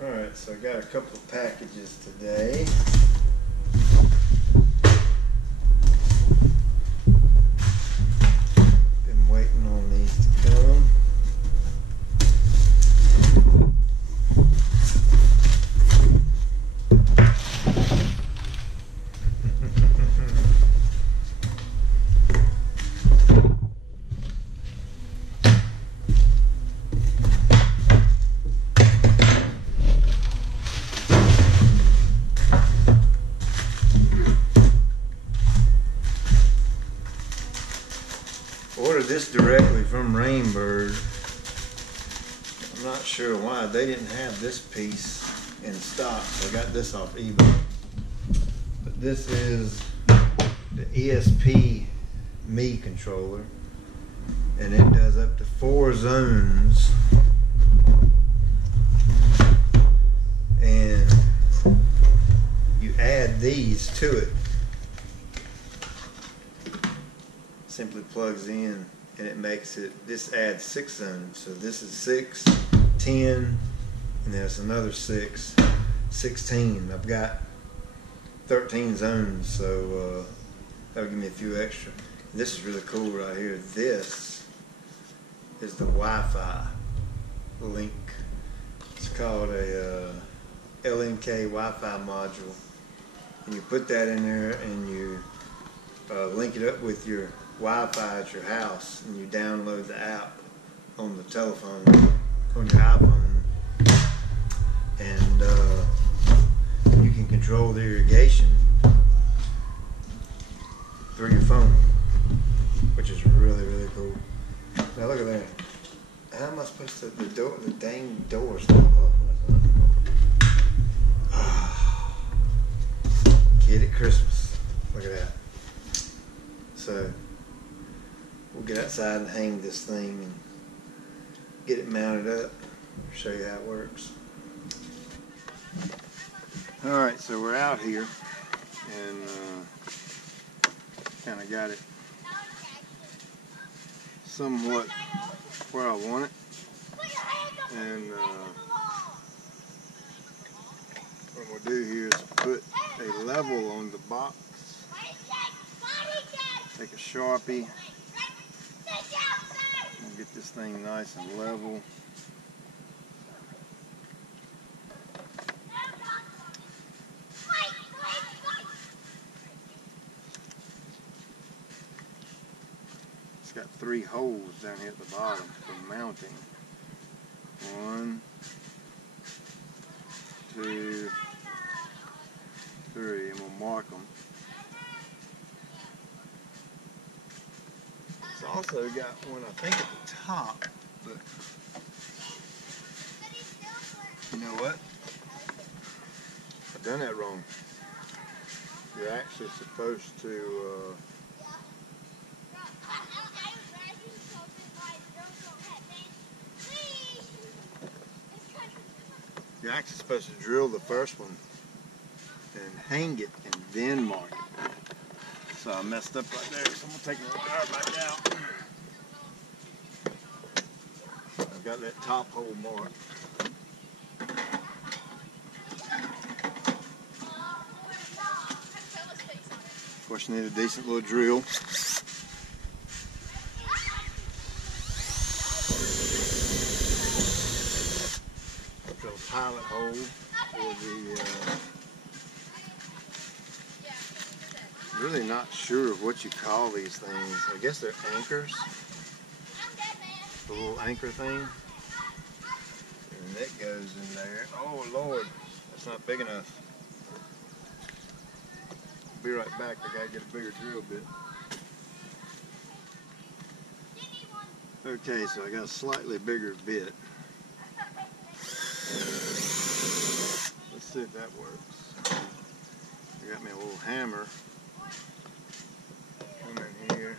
Alright, so I got a couple of packages today. Been waiting on these to come. Ordered this directly from Rainbird. I'm not sure why they didn't have this piece in stock, so I got this off eBay. But this is the ESP-Me controller, and it does up to 4 zones, and you add these to it. Simply plugs in and it makes it, this adds 6 zones. So this is 6, 10, and there's another 6, 16. I've got 13 zones, so that'll give me a few extra. This is really cool right here. This is the Wi-Fi link. It's called a LNK Wi-Fi module. And you put that in there and you link it up with your Wi-Fi at your house, and you download the app on the telephone, on your iPhone, and you can control the irrigation through your phone, which is really, really cool. Now look at that. How am I supposed to, the dang door's not up. Kid at Christmas. Look at that. So we'll get outside and hang this thing and get it mounted up. Show you how it works. Alright, so we're out here and kind of got it somewhat where I want it. And what we'll do here is put a level on the box. Take a Sharpie and get this thing nice and level. It's got 3 holes down here at the bottom for mounting. 1, 2, 3, and we'll mark them. It's also got one, I think, at the top, but you know what? I've done that wrong. You're actually supposed to drill the first one and hang it and then mark it. So I messed up right there, so I'm going to take my wire back out. I've got that top hole marked. Of course, you need a decent little drill. Drill a pilot hole for the really not sure of what you call these things. I guess they're anchors. The little anchor thing. And that goes in there. Oh Lord, that's not big enough. I'll be right back. I gotta get a bigger drill bit. Okay, so I got a slightly bigger bit. Let's see if that works. I got me a little hammer. Come in here.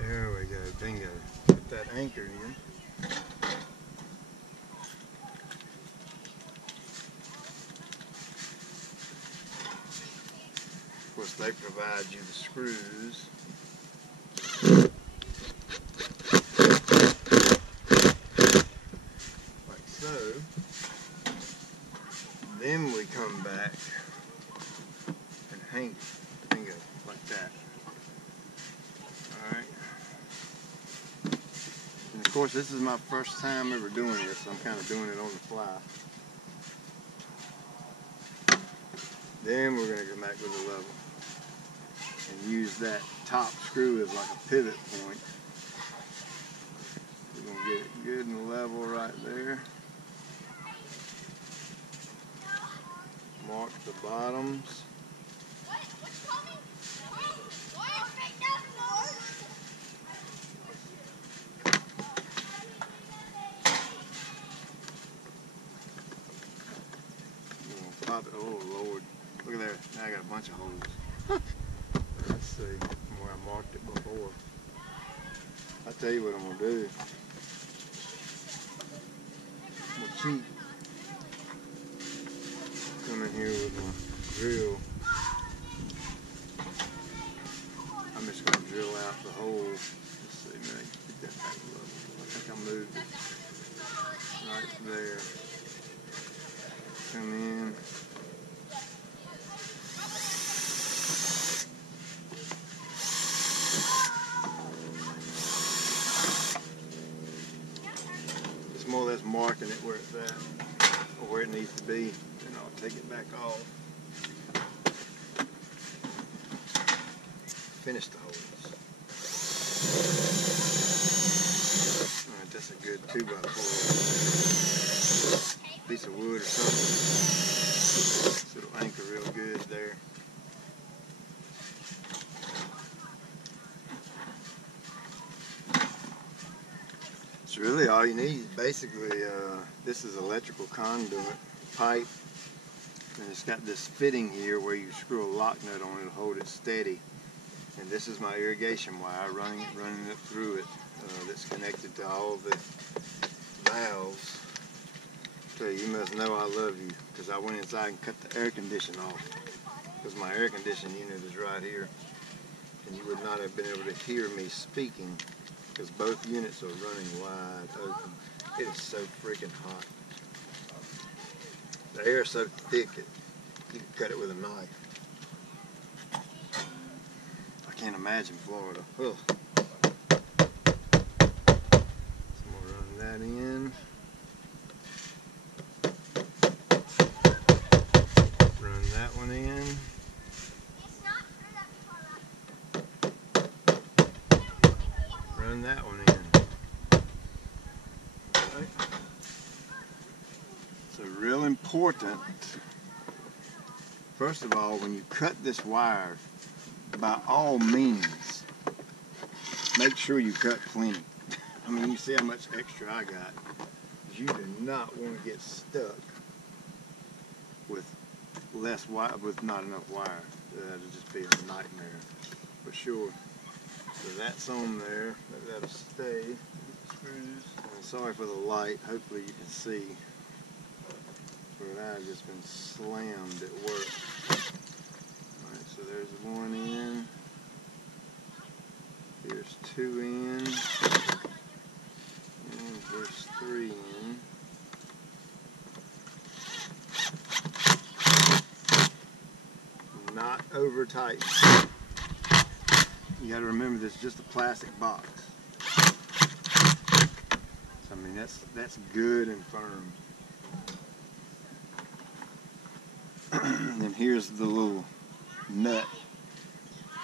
There we go, bingo. Put that anchor in. Of course, they provide you the screws. Like So then we come back and hang it like that. Alright. And of course this is my first time ever doing this, so I'm kind of doing it on the fly. Then we're going to come back with a level and use that top screw as like a pivot point. We're going to get it good and level right there. Mark the bottoms. Pop it. Oh Lord. Look at there. Now I got a bunch of holes. Let's see where I marked it before. I'll tell you what I'm going to do. I'm going to cheat. Come in here with my drill. I'm just going to drill out the hole. Let's see, man, get that back level. I think I moved it right there. Come in. Just more or less marking it where it's at, or where it needs to be, and I'll take it back off. Finish the holes. Alright, that's a good 2x4 piece of wood or something, so it'll anchor real good there. It's really all you need. Basically, this is electrical conduit pipe, and it's got this fitting here where you screw a lock nut on it to hold it steady. And this is my irrigation wire running it through it. That's connected to all the valves. You must know I love you, because I went inside and cut the air condition off, because my air conditioning unit is right here, and you would not have been able to hear me speaking because both units are running wide open. It is so freaking hot. The air is so thick you can cut it with a knife. I can't imagine Florida. Ugh. So we'll run that in. Run that one in. Run that one in. Okay. So real important, first of all, when you cut this wire, by all means, make sure you cut plenty. I mean, you see how much extra I got. You do not want to get stuck with less wire, with not enough wire. That'll just be a nightmare for sure. So that's on there. That'll stay. Screws. I'm sorry for the light. Hopefully you can see. But I've just been slammed at work. Alright, so there's one in. Here's two in. And there's three in. Not over tight. You got to remember this is just a plastic box. So I mean that's good and firm. And here's the little nut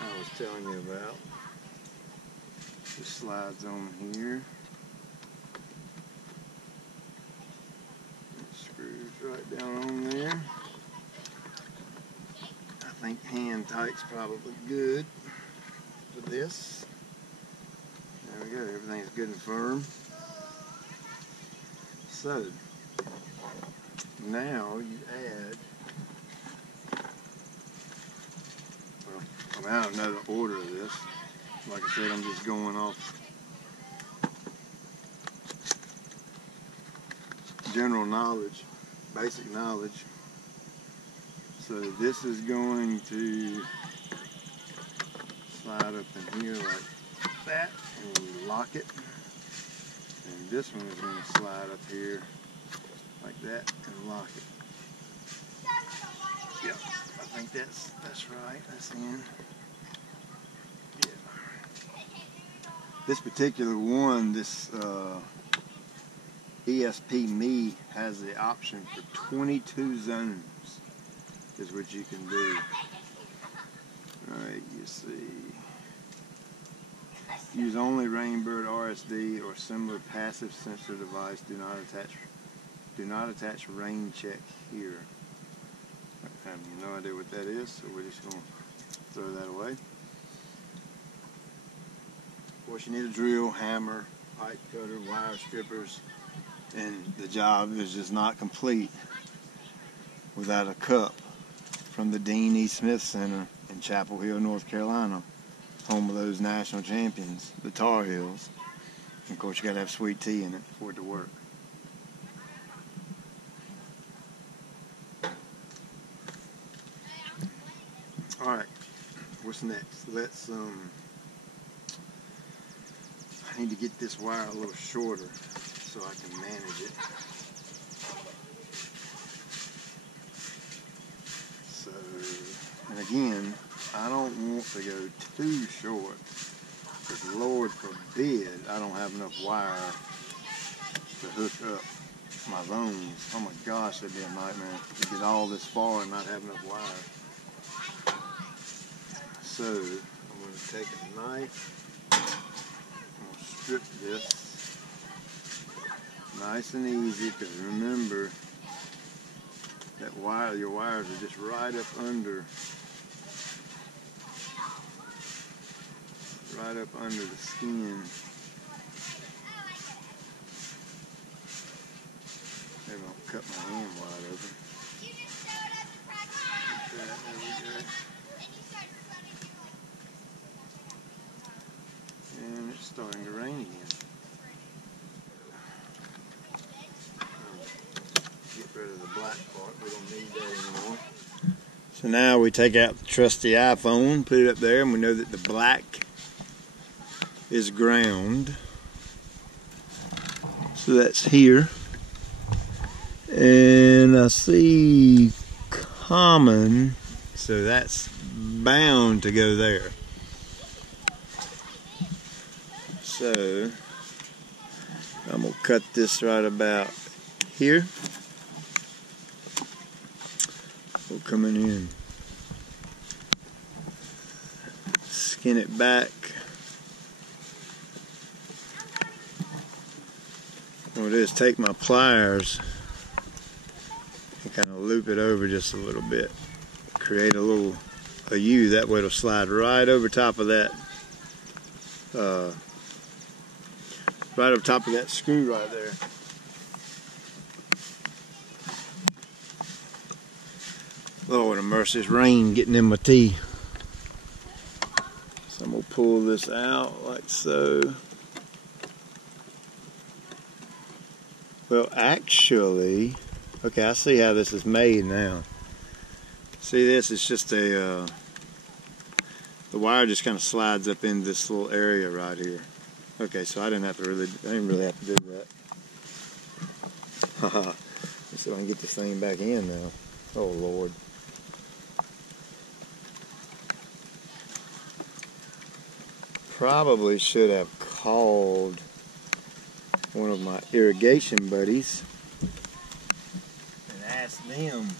I was telling you about. Just slides on here. It screws right down on there. I think hand tight's probably good for this. There we go, everything's good and firm. So, now you add, well, I mean, I don't know the order of this. Like I said, I'm just going off general knowledge, basic knowledge. So this is going to slide up in here like that, and you lock it. And this one is going to slide up here like that and lock it. Yep, I think that's right. That's in. Yeah. This particular one, this ESP-Me has the option for 22 zones. Is what you can do. Alright, you see. Use only Rainbird RSD or similar passive sensor device. Do not attach rain check here. I have no idea what that is, so we're just going to throw that away. Of course, you need a drill, hammer, pipe cutter, wire strippers, and the job is just not complete without a cup from the Dean E. Smith Center in Chapel Hill, North Carolina, home of those national champions, the Tar Heels. And of course, you got to have sweet tea in it for it to work. All right, what's next? Let's I need to get this wire a little shorter so I can manage it. So, and again, I don't want to go too short, because Lord forbid I don't have enough wire to hook up my bones. Oh my gosh, that'd be a nightmare to get all this far and not have enough wire. So, I'm going to take a knife, I'm going to strip this nice and easy, because remember, that wire, your wires are just right up under the skin. Maybe I'll cut my hand wide open. There we go. And it's starting to rain again. Get rid of the black part. We don't need that anymore. So now we take out the trusty iPhone, put it up there, and we know that the black is ground. So that's here. And I see common, so that's bound to go there. So I'm going to cut this right about here. We'll come in here and skin it back. What I'll do is take my pliers and kind of loop it over just a little bit. Create a U, that way it'll slide right over top of that right over top of that screw right there. Lord have mercy, it's rain getting in my tea. So I'm going to pull this out like so. Well, actually, okay, I see how this is made now. See this? It's just the wire just kind of slides up in this little area right here. Okay, so I didn't really have to do that. Haha. Let's see if I can get this thing back in now. Oh Lord. Probably should have called one of my irrigation buddies and asked them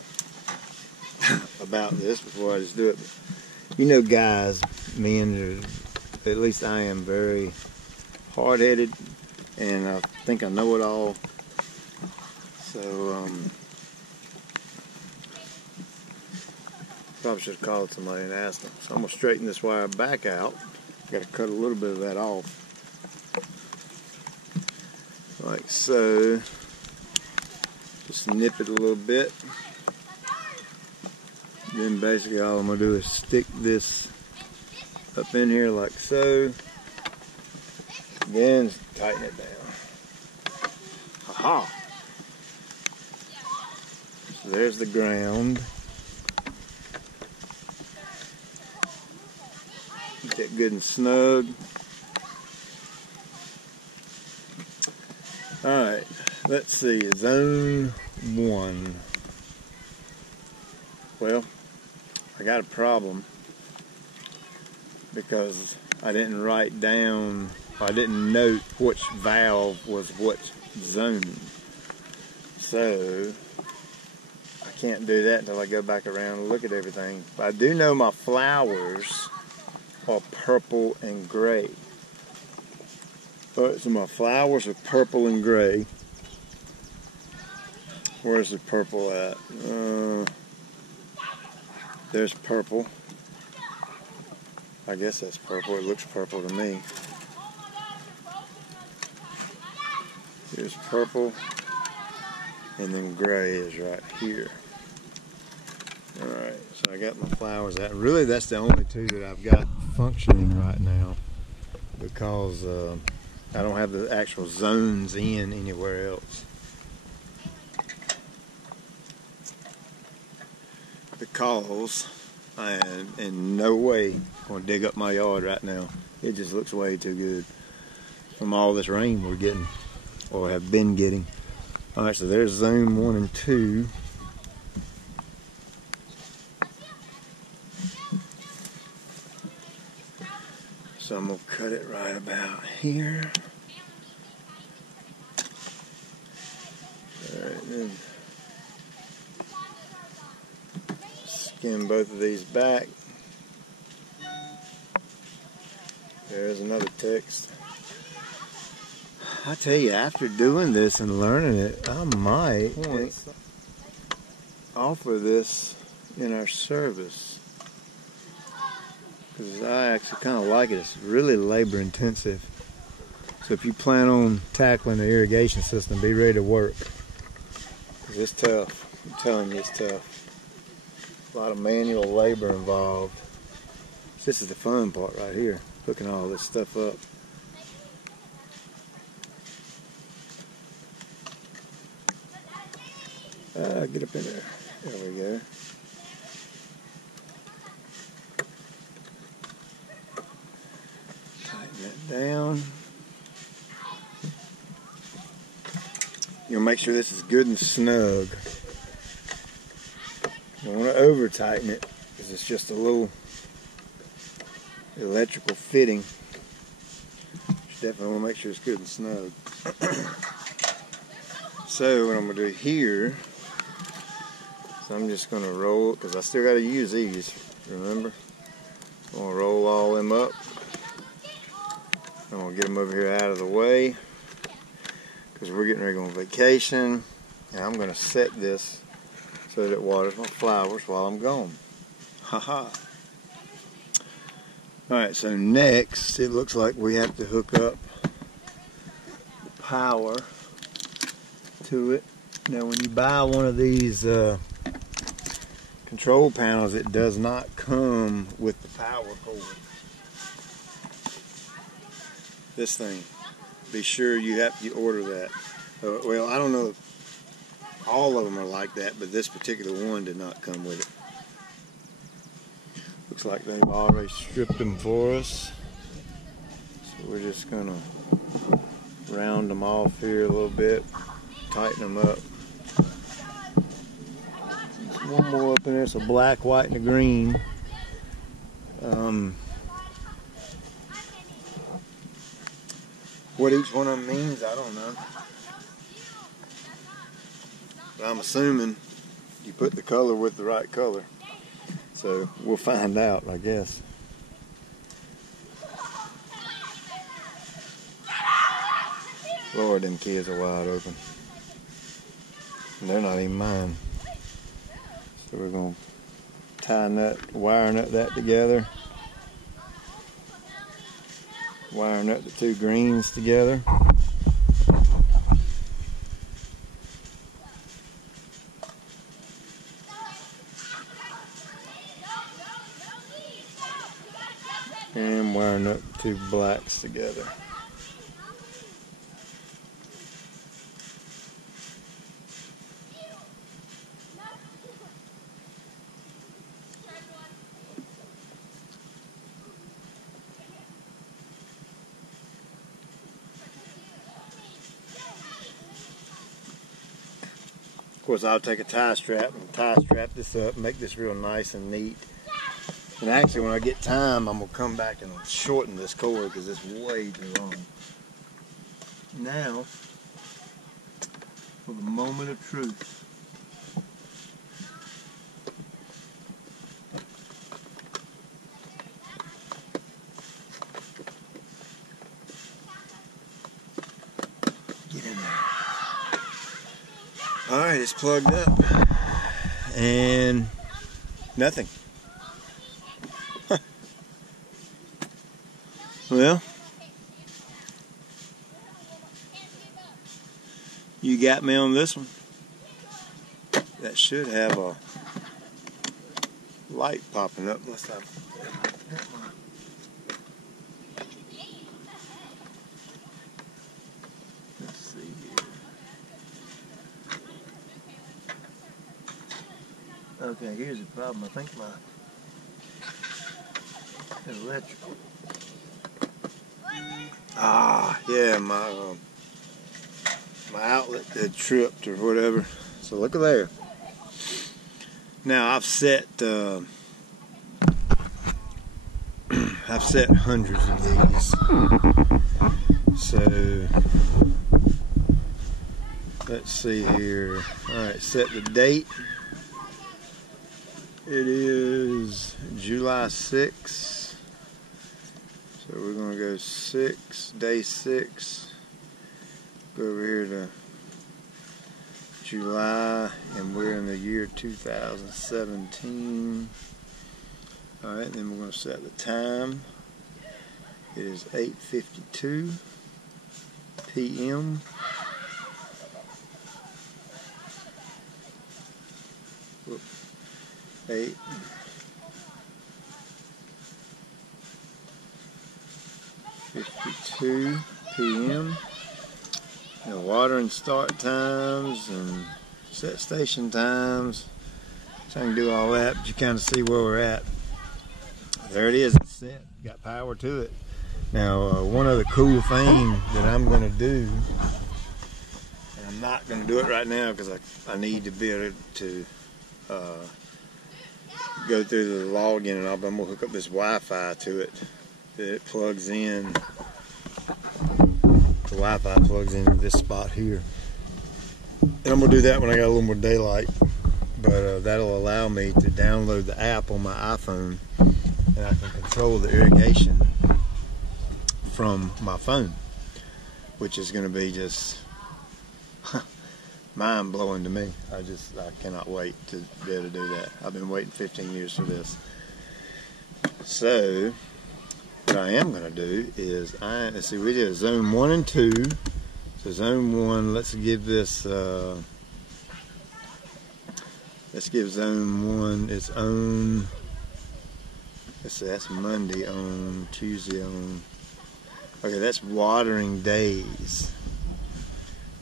about this before I just do it. You know, guys, men, at least I am, very hard-headed, and I think I know it all. So probably should have called somebody and asked them. So I'm gonna straighten this wire back out. Got to cut a little bit of that off, like so. Just nip it a little bit. Then basically all I'm gonna do is stick this up in here like so. Then tighten it down. Aha! So there's the ground. Get good and snug. Alright, let's see. Zone 1. Well, I got a problem because I didn't write down, I didn't note which valve was which zone. So I can't do that until I go back around and look at everything. But I do know my flowers are purple and gray. Alright, so my flowers are purple and gray. Where's the purple at? There's purple. I guess that's purple. It looks purple to me. Here's purple. And then gray is right here. Alright, so I got my flowers out. Really, that's the only two that I've got functioning right now, because I don't have the actual zones in anywhere else. Because I am in no way going to dig up my yard right now. It just looks way too good from all this rain we're getting, or have been getting. Alright, so there's zone 1 and 2. So I'm going to cut it right about here. Alright, then skim both of these back. There's another text. I tell you, after doing this and learning it, I might offer this in our service, because I actually kind of like it. It's really labor intensive. So if you plan on tackling the irrigation system, be ready to work, because it's tough. I'm telling you, it's tough. A lot of manual labor involved. This is the fun part right here, hooking all this stuff up. Get up in there. There we go. Tighten that down. You'll make sure this is good and snug. You don't want to over tighten it, because it's just a little electrical fitting. You definitely want to make sure it's good and snug. So what I'm going to do here, so I'm just going to roll, because I still got to use these, remember? I'm going to roll all them up. I'm going to get them over here out of the way, because we're getting ready to go on vacation, and I'm going to set this so that it waters my flowers while I'm gone. Haha. Alright, so next it looks like we have to hook up the power to it. Now when you buy one of these control panels, it does not come with the power cord. This thing, be sure you order that. Well, I don't know if all of them are like that, but this particular one did not come with it. Looks like they've already stripped them for us. So we're just going to round them off here a little bit, tighten them up. There's one more up in there, so black, white, and a green. What each one of them means, I don't know. But I'm assuming you put the color with the right color. So we'll find out, I guess. Lord, them kids are wide open. And they're not even mine. So we're going to tie nut, wire nut that together. Wire nut the two greens together. And wiring up the two blacks together. course, I'll take a tie strap and tie strap this up, make this real nice and neat. And actually, when I get time, I'm going to come back and shorten this cord because it's way too long. Now, for the moment of truth. Get in there. Alright, it's plugged up. And nothing. Well, you got me on this one. That should have a light popping up. Let's see here. Okay, here's the problem. I think my electrical. Yeah, my outlet had tripped or whatever. So look at there. Now I've set hundreds of these. So let's see here. All right, set the date. It is July 6th. So we're going to go day 6, go over here to July, and we're in the year 2017. Alright, then we're going to set the time. It is 8:52 p.m. Whoop. 8:52 p.m. And watering start times and set station times. So I can do all that, but you kind of see where we're at. There it is, it's set. Got power to it. Now, one other cool thing that I'm going to do, and I'm not going to do it right now because I need to be able to go through the login, and I'm going to hook up this Wi-Fi to it. It plugs in. The Wi-Fi plugs into this spot here, and I'm gonna do that when I got a little more daylight. But that'll allow me to download the app on my iPhone, and I can control the irrigation from my phone, which is going to be just mind-blowing to me. I cannot wait to be able to do that. I've been waiting 15 years for this. So what I am going to do is, let's see, we did zone 1 and 2. So zone 1, let's give this, let's give zone 1 its own, let's see, that's Monday on, Tuesday on. Okay, that's watering days.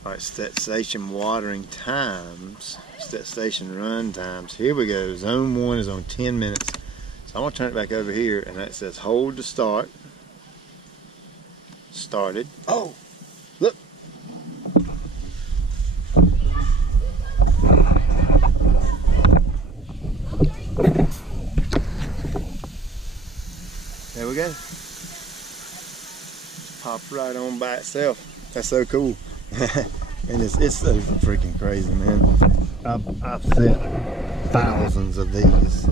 Alright, set station watering times, set station run times. Here we go, zone 1 is on 10 minutes. I'm going to turn it back over here, and that says hold to start. Started. Oh, look. There we go. Popped right on by itself. That's so cool. And it's so freaking crazy, man. I've set thousands of these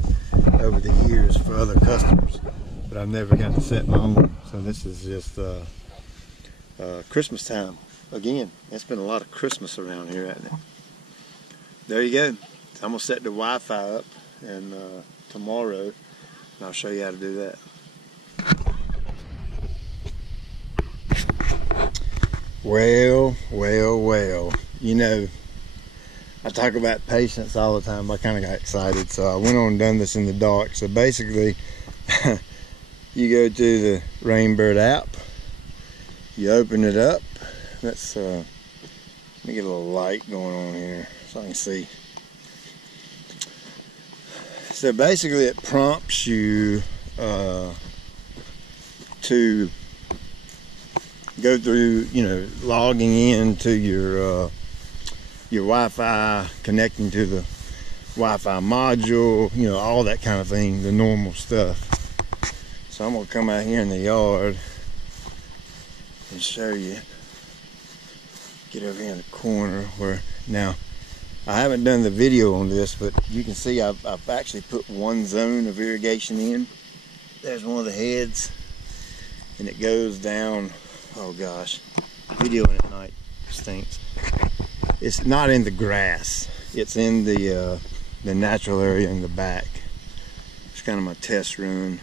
over the years for other customers, but I've never got to set my own. So this is just Christmas time again. It's been a lot of Christmas around here, hasn't it? There you go. So I'm gonna set the Wi-Fi up, and tomorrow, and I'll show you how to do that. Well, you know, I talk about patience all the time. I kind of got excited, so I went on and done this in the dark. So basically, you go to the Rainbird app, you open it up. Let's let me get a little light going on here so I can see. So basically, it prompts you to go through, you know, logging into your your Wi-Fi, connecting to the Wi-Fi module, you know, all that kind of thing, the normal stuff. So I'm gonna come out here in the yard and show you. Get over here in the corner where, now I haven't done the video on this, but you can see I've actually put one zone of irrigation in. There's one of the heads, and it goes down. Oh gosh, videoing at night stinks. It's not in the grass, it's in the natural area in the back. It's kind of my test run.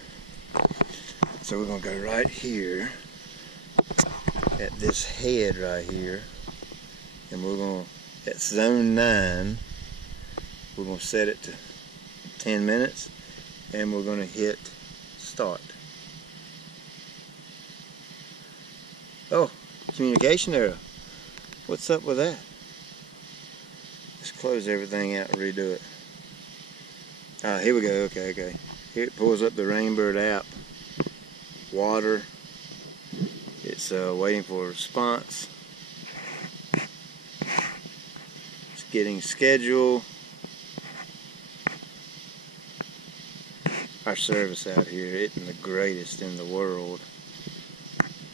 So we're gonna go right here at this head right here, and we're gonna, at zone 9, we're gonna set it to 10 minutes, and we're gonna hit start. Oh, communication error. What's up with that? Let's close everything out and redo it. Ah, here we go. Okay. Here it pulls up the Rainbird app. Water. It's waiting for a response. It's getting schedule. Our service out here isn't the greatest in the world,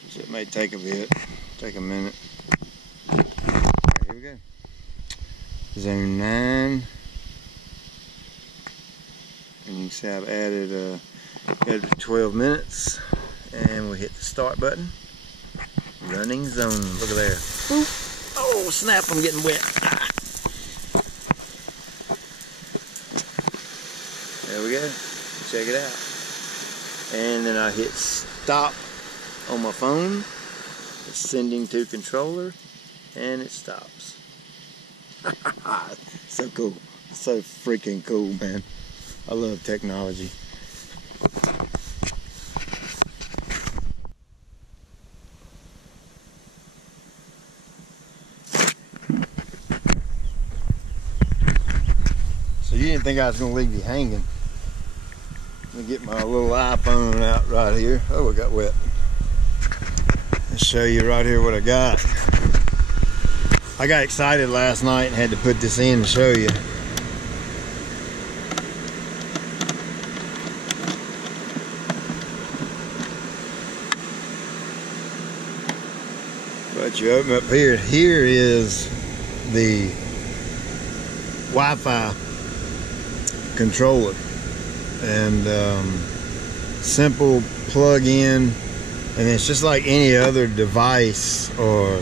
so it may take a bit, take a minute. Alright, here we go. Zone 9. And you can see I've added 12 minutes, and we hit the start button. Running zone. Look at there. Boop. Oh snap! I'm getting wet. Ah. There we go. Check it out. And then I hit stop on my phone. It's sending to controller, and it stops. So cool. So freaking cool, man. I love technology. So you didn't think I was going to leave you hanging. Let me get my little iPhone out right here. Oh, I got wet. Let's show you right here what I got. I got excited last night and had to put this in to show you. But you open up here. Here is the Wi-Fi controller, and simple plug in, and it's just like any other device or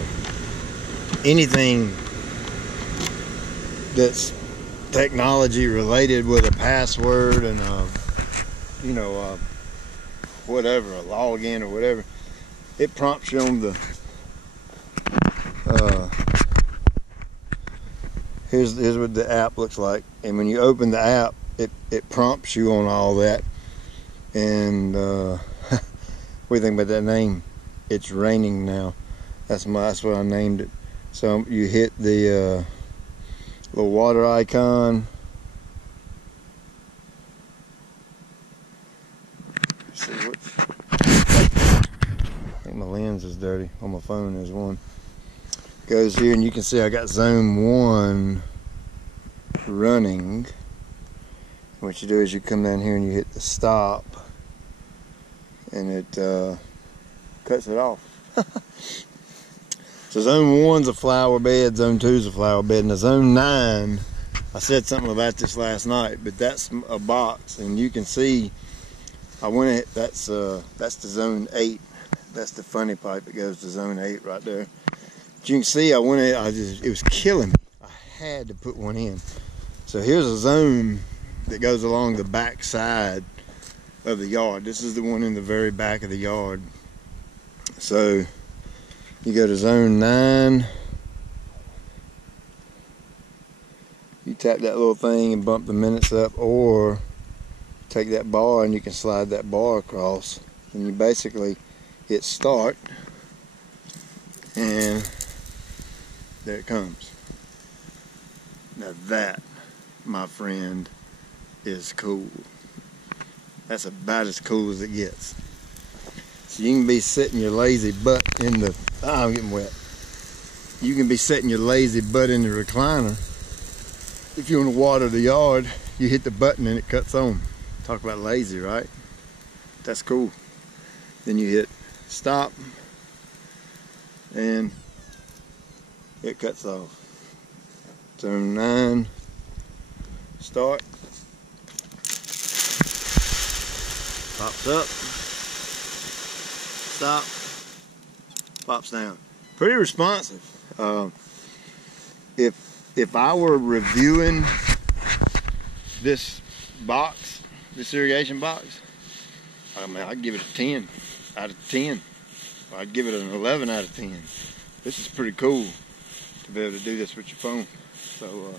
anything that's technology related with a password and whatever, a login or whatever. It prompts you on the here's what the app looks like, and when you open the app, it prompts you on all that. And what do you think about that name? It's raining now. That's what I named it. So you hit the little water icon. Let's see what. I think my lens is dirty on my phone. There's one. Goes here, and you can see I got zone 1 running. What you do is you come down here and you hit the stop, and it cuts it off. So zone 1's a flower bed, zone 2's a flower bed, and the zone 9, I said something about this last night, but that's a box, and you can see I went. That's the zone 8. That's the funny pipe that goes to zone 8 right there. But you can see I went. It was killing me. I had to put one in. So here's a zone that goes along the back side of the yard. This is the one in the very back of the yard. So you go to zone 9, you tap that little thing and bump the minutes up, or take that bar and you can slide that bar across, and you basically hit start, and there it comes. Now that, my friend, is cool. That's about as cool as it gets. So you can be sitting your lazy butt in the, I'm getting wet. you can be setting your lazy butt in the recliner. If you want to water the yard, you hit the button and it cuts on. Talk about lazy, right? That's cool. Then you hit stop and it cuts off. Turn 9, start, pops up, stop, pops down. Pretty responsive. If I were reviewing this box, this irrigation box, I mean, I'd give it a 10 out of 10. I'd give it an 11 out of 10. This is pretty cool to be able to do this with your phone. So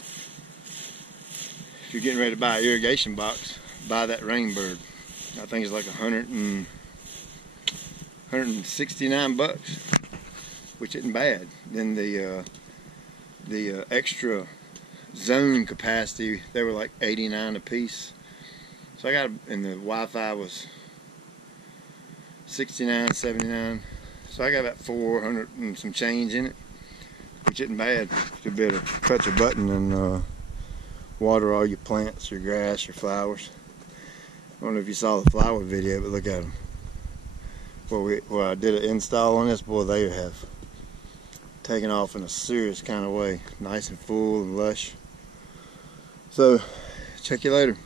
if you're getting ready to buy an irrigation box, buy that Rainbird. I think it's like 169 bucks, which isn't bad. Then the extra zone capacity, they were like 89 a piece. So I got, and the Wi-Fi was 69, 79. So I got about 400 and some change in it, which isn't bad. You better touch a button and water all your plants, your grass, your flowers. I don't know if you saw the flower video, but look at them. Where I did an install on this, boy, they have taken off in a serious kind of way. Nice and full and lush. So, check you later.